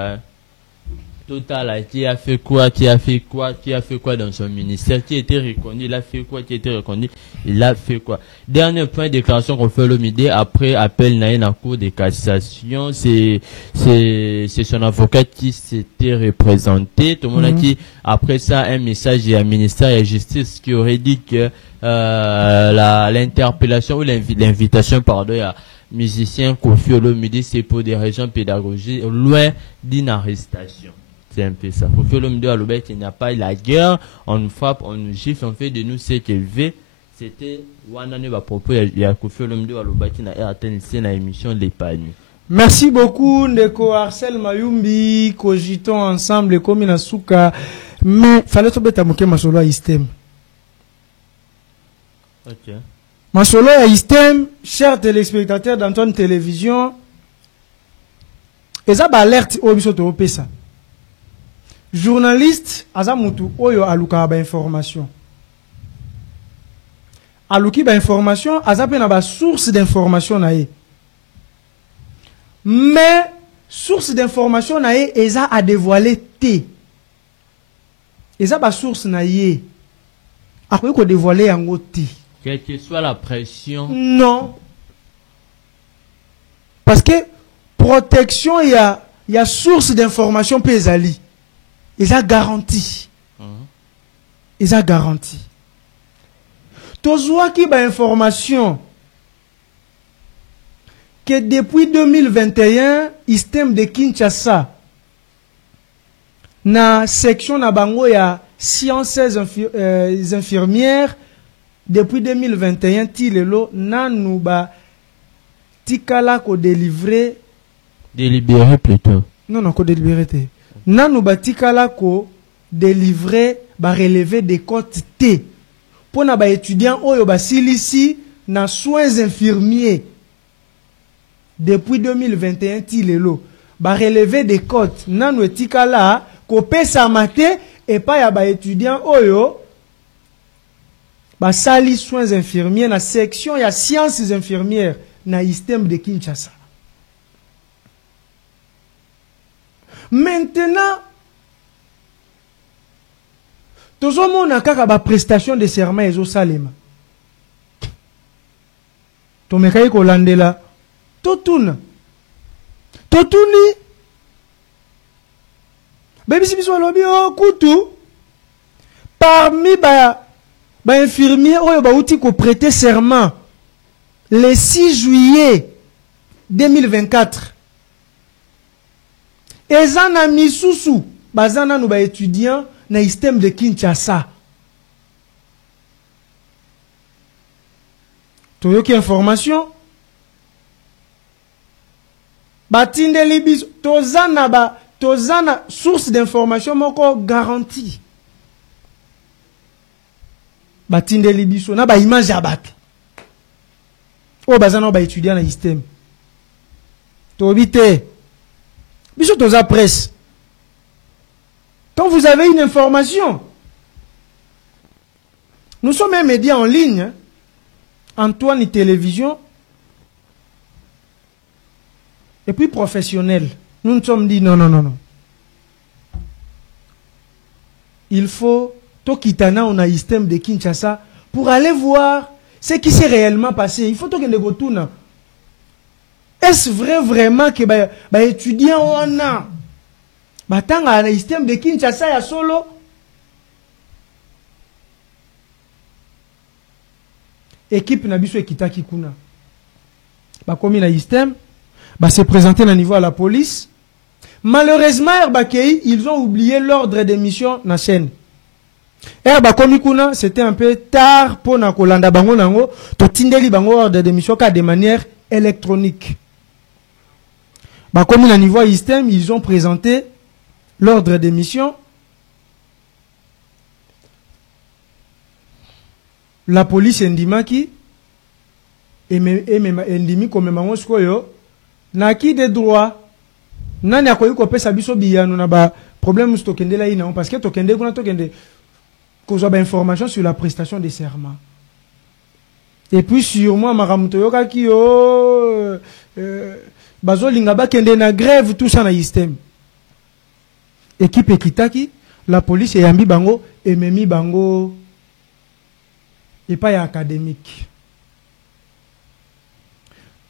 Total, qui a fait quoi, qui a fait quoi, qui a fait quoi dans son ministère, qui a été reconnu, il a fait quoi, qui a été reconnu, il a fait quoi. Dernier point, déclaration qu'on fait le midi, après appel naïe en cour de cassation, c'est son avocat qui s'était représenté. Tout le monde a dit, après ça, un message à ministère de la Justice qui aurait dit que, l'interpellation ou l'invitation, pardon, à musicien Koffi Olomide, c'est pour des raisons pédagogiques, loin d'une arrestation. C'est un peu ça. Koffi Olomide à l'objet, il n'y a pas la guerre, on nous frappe, on nous gifle, on fait de nous ce qu'il veut. C'était, à propos, il y a Koffi Olomide à l'objet qui n'a atteint la émission l'épargne. Merci beaucoup, Ndeko Arcel Mayumbi, cogitons ensemble, comme in Asuka, mais fallait tout bêta mouké masolo à istem. Ok. Masolo à istem, chers téléspectateurs d'Antoine Télévision, et ça, alerte au biso to pesa. Journaliste, azamutu, oyo aluka ba information. Aluki ba information, azape na ba source d'information na ye. Mais, source d'information na ye, eza a dévoilé te. Eza ba source na ye. Akoye ko dévoilé yango te. Quelle que soit la pression. Non. Parce que, protection, il y a source d'information pesali. Ils ont garanti. Ils ont garanti. Tozwa qui ba information que depuis 2021, système de Kinshasa, na section na bango ya sciences infirmières, depuis 2021, tilelo nanu ba tikala ko délivrer. Délibéré plutôt. Non, ko délibéré te. Nanu batikala ko délivrer ba relever des cotes T pour na ba étudiant oyo ba silisi na soins infirmiers depuis 2021 tilelo ba relever des cotes nanu etikala ko pesa mate et pas ya ba étudiant oyo ba sali soins infirmiers na section ya sciences infirmières na système de Kinshasa. Maintenant, tout le monde a kaka ba prestation de serment ezo salema. To mekayi ko landela. Totuna. Totuni. Baby si biso lobi o kutu. Parmi ba infirmier oyo ba uti ko prêter serment le 6 juillet 2024. Ezana misusu bazana nou ba étudiant na système de Kinshasa. Toyoki information. Batinde libis tozana source d'information moko garantie. Batinde libiso na ba image ya bato. O bazana ba étudiant na système. Tobite. Biso toza presse. Quand vous avez une information, nous sommes un média en ligne, hein? Antoine Télévision, et puis professionnel. Nous nous sommes dit non. Il faut Tokitana, on a un système de Kinshasa pour aller voir ce qui s'est réellement passé. Il faut que nous retournions. Est-ce vrai vraiment que les étudiants on a batanga na système de Kinshasa ya solo? Équipe na biso ekitaki kuna. Ba komi na système, ba se présenter na niveau à la police. Malheureusement, ils ont oublié l'ordre de mission na chaîne. Ba komi kuna, c'était un peu tard pour na kolanda bango nango, to tindeli bango ordre de mission ka de manière électronique. Bah, comme il a niveau système, ils ont présenté l'ordre des missions. La police indimaki et indimi comme mangoskoyo na qui des droits nani akoyi ko pesa biso biyano na ba problème stokende la ina parce que tokende kuna tokende kozo ba information sur la prestation des serments. Et puis sur moi maramuto yokaki bazo linga ba kende na grève tout ça na système. équipe ekitaki, la police et yambi bango, et memi bango, et pas académique.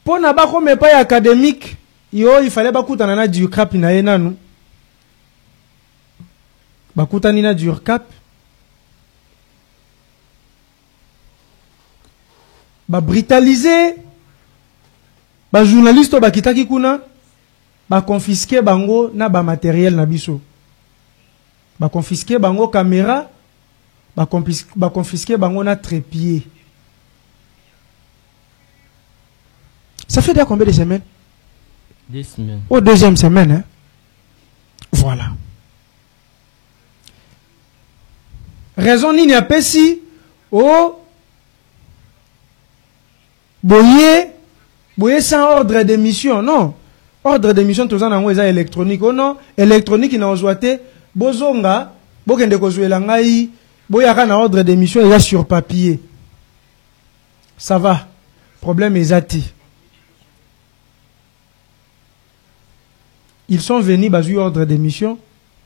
Pour n'a pas comme pas académique, il fallait pas couper na du cap na enanu. Bakuta nina du cap. Ba brutaliser, ba journaliste ba kitaki kuna, ba confisquer bango na ba matériel na biso. Ba confisquer bango caméra, ba confisquer bango na trépied. Ça fait déjà combien de semaines? 2 semaines. Au deuxième semaine, hein? Voilà. Raison ni a pas si au boyer sans ordre de mission, non. Ordre de mission tous en ango eza électronique, oh non, électronique na ozwate bozonga bokende kozwela ngai boyaka na ordre de mission eza sur papier. Ça va. Problème ezati. Ils sont venus bazui ordre de mission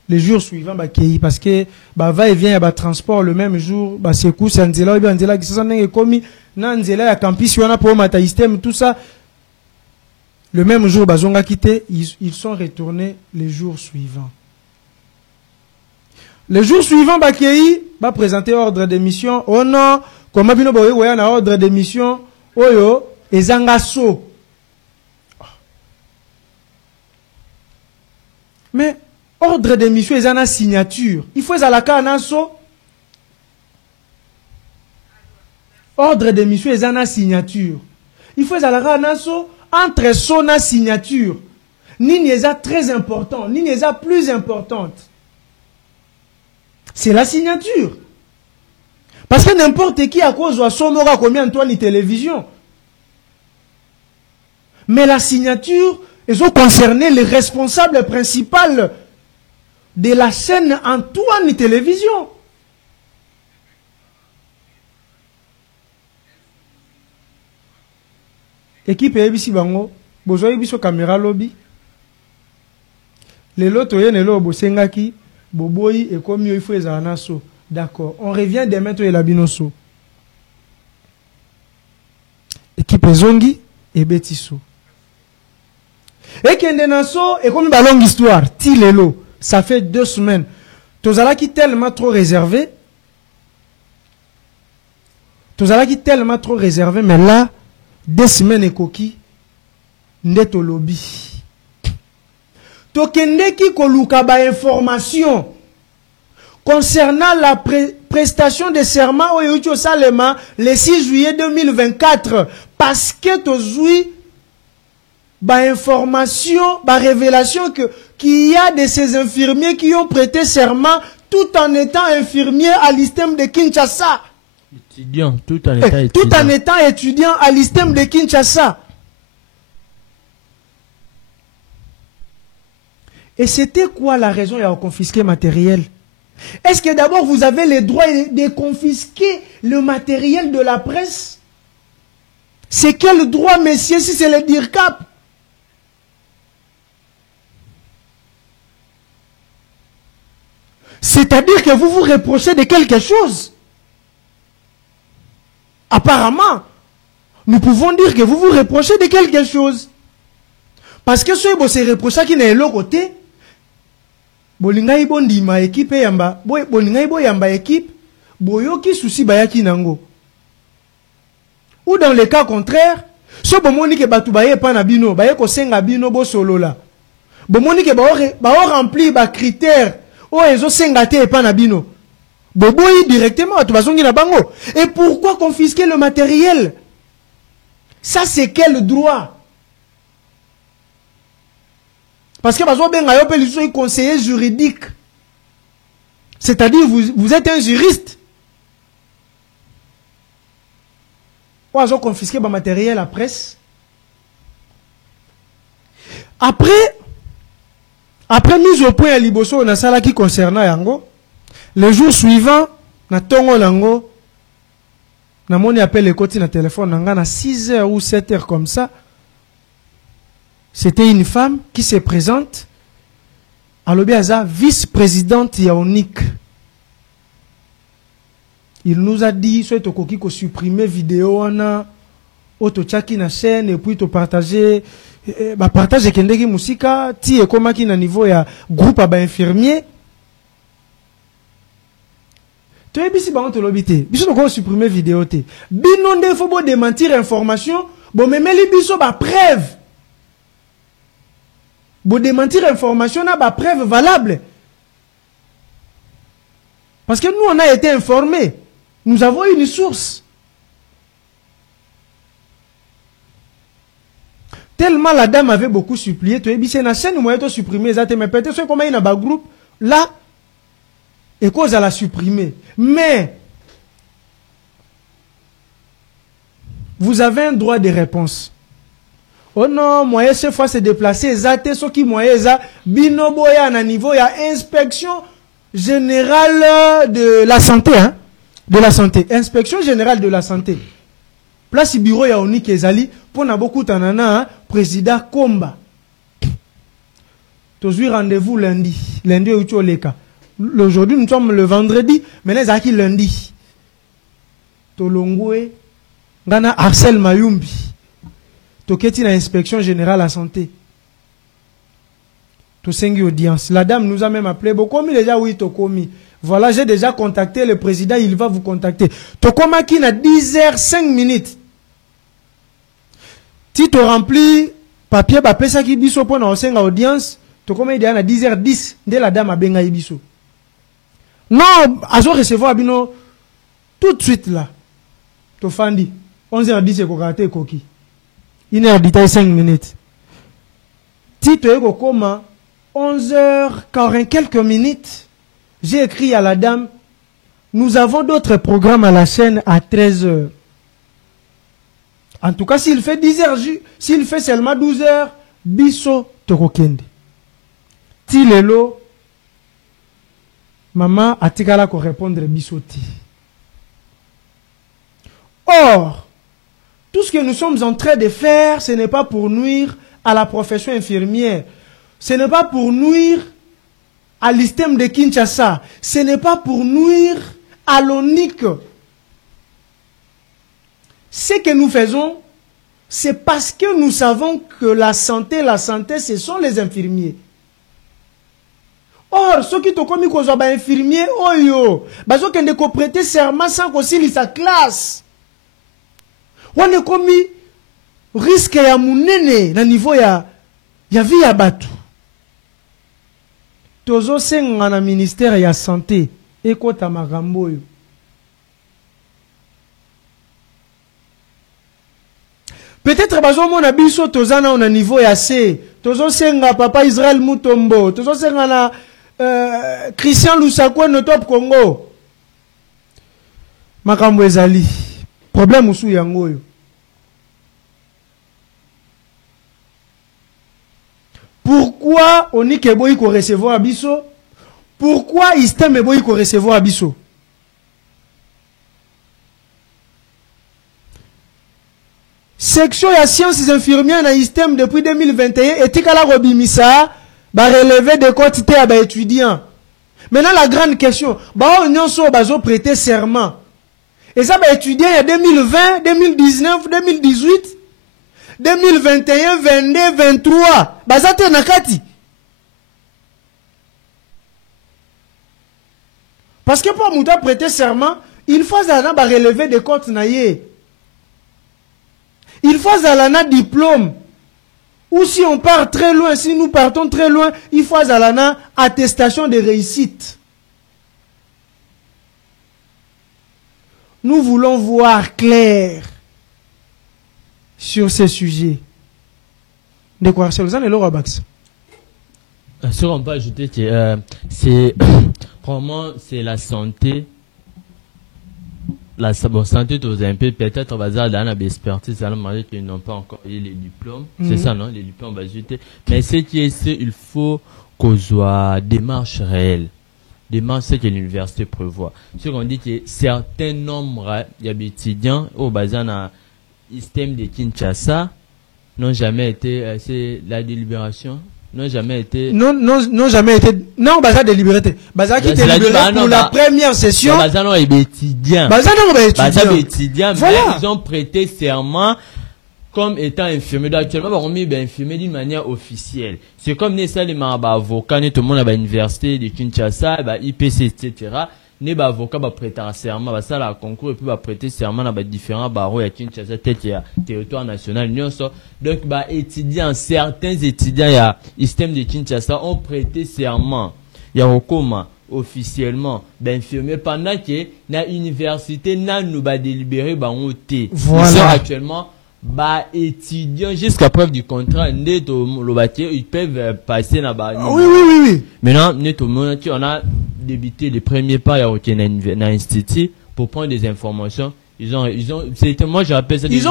les jours suivants parce que va et vient à transport le même jour sekou sanzela bien nzela qui s'en commis na nzela ya campus wana pour mata système tout ça le même jour bazonga quitté ils sont retournés les jours suivants. Les jours suivants ba présenter ordre de mission oh non comment bino boye boya na ordre de mission oyo ezanga so. Mais ordre de mission est une signature. Il faut à la canaso. Ordre de mission est une signature. Il faut à la canaso entre son signature. Ni n'est très important, ni n'est plus importante. C'est la signature. Parce que n'importe qui à cause de son aura combien de ni télévision. Mais la signature, ils ont concerné le responsable principal de la chaîne Antoine Télévision. Équipe ABC Bango, bozo ibiso caméra lobby. Les loto yen elo bosengaki, boboyi et comme il faut ezanaso. D'accord, on revient demain to elabinoso. Équipe Zongi et Betiso. Et Kendenaso, et comme une longue histoire, Tilelo, ça fait 2 semaines. Tozala qui tellement trop réservé. Mais là, 2 semaines et coquille, neto lobby. Tokende qui koluka ba information concernant la prestation de serment au Yucho Salema le 6 juillet 2024. Parce que tozoui information, révélation qu'il y a de ces infirmiers qui ont prêté serment tout en étant infirmiers à l'ISTEM de Kinshasa. Étudiant, tout en étant étudiant à l'ISTEM de Kinshasa. Et c'était quoi la raison de confisquer matériel? Est-ce que d'abord vous avez le droit de confisquer le matériel de la presse? C'est quel droit, messieurs, si c'est le DIRCAP? C'est-à-dire que vous vous reprochez de quelque chose. Apparemment, nous pouvons dire que vous vous reprochez de quelque chose. Parce que ce qui se reproche qui n'est l'autre côté, bolingai bondi ma équipe yamba, bolingai bo yamba équipe, boyoki souci bayaki nango. Ou dans le cas contraire, so bomoni ke batu baye pa na bino, baye ko senga bino bo solo la. Bomoni ke ba rempli ba critères o ezo senga te pa na bino. Boboyi directement tu bazongi na bango. Et pourquoi confisquer le matériel? Ça c'est quel droit? Parce que bazo benga yo pe liso conseiller juridique. C'est-à-dire vous êtes un juriste. Ils ont confisqué le matériel à la presse. Après mise au point à Liboso, on a ça qui concernant Yango. Le jour suivant, na tongo lango, na moni appelle les côtés na téléphone, na 6h ou 7h comme ça. C'était une femme qui se présente. alobi aza vice-présidente ya ONIC. Il nous a dit soit tokoki ko supprimer vidéo wana otochaki na chaîne et puis to partager ba partage kendeki musika ti ekomaki na niveau ya groupe ba infirmier. Tu es bisi bango tolobi te. Biso toko supprimer vidéo te. Bino nde faut bo démentir information, bo memeli biso ba preuve. Bo démentir information na ba preuve valable. Parce que nous on a été informés. Nous avons une source. Tellement la dame avait beaucoup supplié, tu es bien na chaîne moyen de supprimer ça, mais peut-être comment il y a un groupe là et cause à la supprimer. Mais vous avez un droit de réponse. Oh non, moyen cette fois se déplacer, zate ce qui moyen ça binoboya na niveau il y a inspection générale de la santé hein. De la santé, inspection générale de la santé. Place bureau ya ONIC ezali pour na beaucoup tanana hein, président Komba. Toujours rendez-vous lundi ucholeka. Aujourd'hui nous sommes le vendredi, mais les aki lundi. Tolongwe ngana Arsène Mayumbi. Toketi na inspection générale la santé. Tosengi audience. La dame nous a même appelé bokomi déjà oui tokomi. Voilà, j'ai déjà contacté le président, il va vous contacter. Tokoma qui na 10h05. Si tu remplis papier, bah pesa qui biso pour na osenga audience, tokoma il y a 10h10 de la dame a benga ibiso. Non, azo recevoir bino tout de suite là. To fandi 11h10 e kokate koki. 1h10 Si tu es kokoma 11h40 quelques minutes. J'ai écrit à la dame, nous avons d'autres programmes à la chaîne à 13h. En tout cas, s'il fait 10h, s'il fait seulement 12h, biso tokokende. Ti lelo, maman a tigala ko répondre biso ti. Or, tout ce que nous sommes en train de faire, ce n'est pas pour nuire à la profession infirmière. Ce n'est pas pour nuire à l'ISTEM de Kinshasa. Ce n'est pas pour nuire à l'ONIC. Ce que nous faisons, c'est parce que nous savons que la santé, ce sont les infirmiers. Or, ceux qui ont commis des infirmiers, ceux qui ont prêté serment sans qu'on sa classe. On a commis risque ya munene na niveau ya vie ya batu. Tozo senga na ministère ya santé ekota makambo yo. Peut-être bazo mona biso tozana na niveau ya C. Tozo senga papa Israël Mutombo, tozo senga na Christian Lusakwe no top Congo. Makambo ezali. Problème usu yango yo. Pourquoi ONIC eboyi ko recevoir abiso? Pourquoi ISTEM eboyi ko recevoir abiso? Section ya sciences infirmières na ISTEM depuis 2021 etikala robimisa ba relever des quantités à ba étudiants. Maintenant la grande question, ba nyonso bazo prêter serment. Et ça ba étudiants en 2020, 2019, 2018 2021, 22, 23. Bazate nakati. Parce que pour mouta prêter serment, il faut relever des comptes naïe. Il faut un diplôme. Ou si on part très loin, si nous partons très loin, il faut une attestation de réussite. Nous voulons voir clair sur ces sujets. De quoi c'est le Robax. Sur on peut ajouter que c'est vraiment c'est la santé. La santé de un peu peut-être on va dire dans la expertise à la qu'ils n'ont pas encore eu les diplômes. C'est ça non, les diplômes on va ajouter. Mais ce qui est c'est il faut qu'on soit démarche réelle. Démarche c'est que l'université prévoit. Ce qu'on dit que certains nombres d'étudiants au bazar à ISTEM de Kinshasa n'ont jamais été, c'est la délibération n'ont jamais été. Non, jamais été. Non, Baza délibéré. Baza qui délibéré pour la première session. Baza non est étudiant. Baza non est étudiant. Voilà. Mais ils ont prêté serment comme étant infirmier. Donc, actuellement, on met infirmier d'une manière officielle. C'est comme nécessairement avocat, tout le monde à l'université de Kinshasa, IPC, etc. Né avocat va prêter un serment, ça la concours et puis va prêter serment dans différents barreaux à Kinshasa, peut-être territoire national. Donc, certains étudiants, il y a système de Kinshasa ont prêté serment. Il y a recommandé officiellement d'infirmier pendant que la université n'a nous pas délibéré voilà. Ils sont actuellement étudiants jusqu'à preuve du contrat ils peuvent passer là-bas. Oui. Maintenant, on a débuté les premiers pas à l'institut pour prendre des informations. Moi j'appelle ça des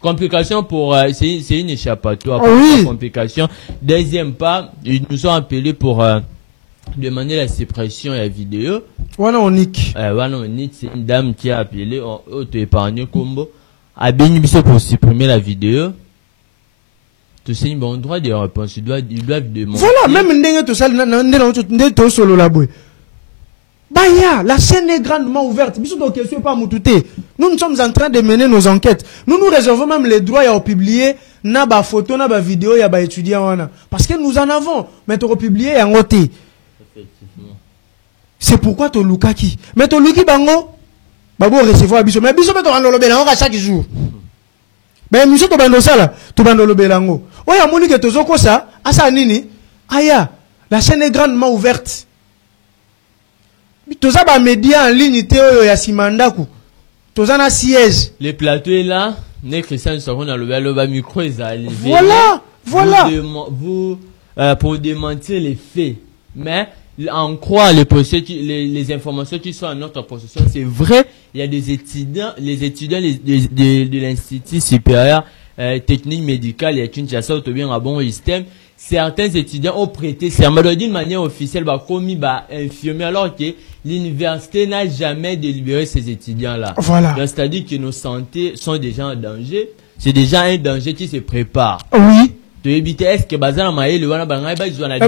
complications pour, c'est une échappatoire pour complications. Deuxième pas, ils nous ont appelé pour, demander la suppression de la vidéo. Voilà, on nique. C'est une dame qui a appelé, épargné Combo. A bénéficié pour supprimer la vidéo. Tu sais, ils ont droit de réponse. Ils doivent demander. Voilà, même tout ça, solo la bouée. Baya, la scène est grandement ouverte. Nous sommes en train de mener nos enquêtes. Nous nous réservons même les droits à publier na photo, na vidéo, ya étudiant. Parce que nous en avons. Mais tu publier en côté. C'est pourquoi tu Lukaki. Mais tu Luki bango. Babo recevoir biso. Mais biso meto rando lobelango chaque jour. Ben biso to bando sala, to bando lobelango. Oya moni ke tozoko ça, asa nini? Aya, la chaîne est grandement ouverte. Toza ba média en ligne te oyo ya simandaku. Toza na siège. Le plateau est là, né Christian Soron dans le micro est arrivé. Voilà. Vous pour démentir les faits. Mais en croire les informations qui sont à notre possession, c'est vrai, il y a des étudiants, de l'Institut supérieur technique médicale, il y a Kinshasa, ou bien un bon système. Certains étudiants ont prêté serment d'une manière officielle, commis, infirmier, alors que l'université n'a jamais délibéré ces étudiants-là. Voilà. C'est-à-dire que nos santé sont déjà en danger. C'est déjà un danger qui se prépare. Oui. Est-ce que bazar maïe le wana bangai ba izwa na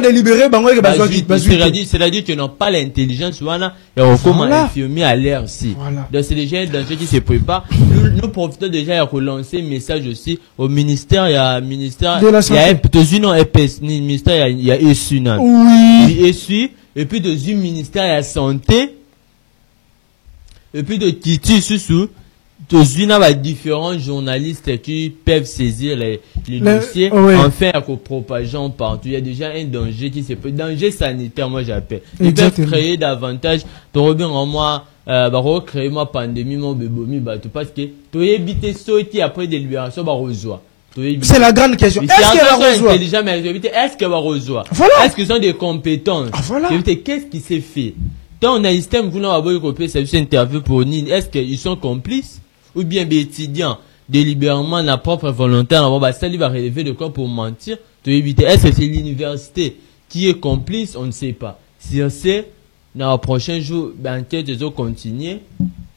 délibéré bango ke bazwa c'est-à-dire qu'ils n'ont pas l'intelligence wana et comment infirmier à l'air aussi. Donc c'est déjà un danger qui se prépare. Nous profitons déjà de relancer message aussi au ministère, il y a ministère, il y a ministère, il y a ESU nan. Oui. ESU et puis de ministère il y a santé et puis de Kiti sous différents journalistes qui peuvent saisir les dossiers, enfin, à propageant partout. Il y a déjà un danger qui se peut, danger sanitaire, moi j'appelle. Ils peuvent créer davantage, recréer ma pandémie, mon bébé, parce que, tu éviter ce qui après délibération, c'est la grande question. Est-ce qu'elle va rejoindre? Est-ce qu'elle va rejoindre? Est-ce qu'ils ont des compétences? Qu'est-ce qui s'est fait? Dans un système, vous n'avez pas copié cette interview pour Nine. Est-ce qu'ils sont complices? Ou bien des étudiants délibérément la propre volonté, ça va relever de quoi pour mentir, te éviter. Est-ce que c'est l'université qui est complice? On ne sait pas. Si on sait, dans le prochain jour, enquête, ils vont continuer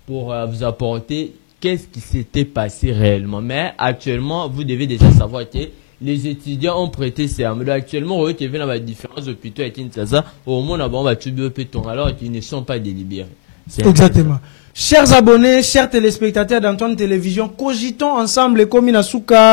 pour vous apporter qu'est-ce qui s'était passé réellement. Mais actuellement, vous devez déjà savoir que les étudiants ont prêté serment. Actuellement, eux qui viennent dans différents hôpitaux à Kinshasa, au moins, on va tuer alors qu'ils ne sont pas délibérés. Exactement. Chers abonnés, chers téléspectateurs d'Antoine Télévision, cogitons ensemble les communes à Souka.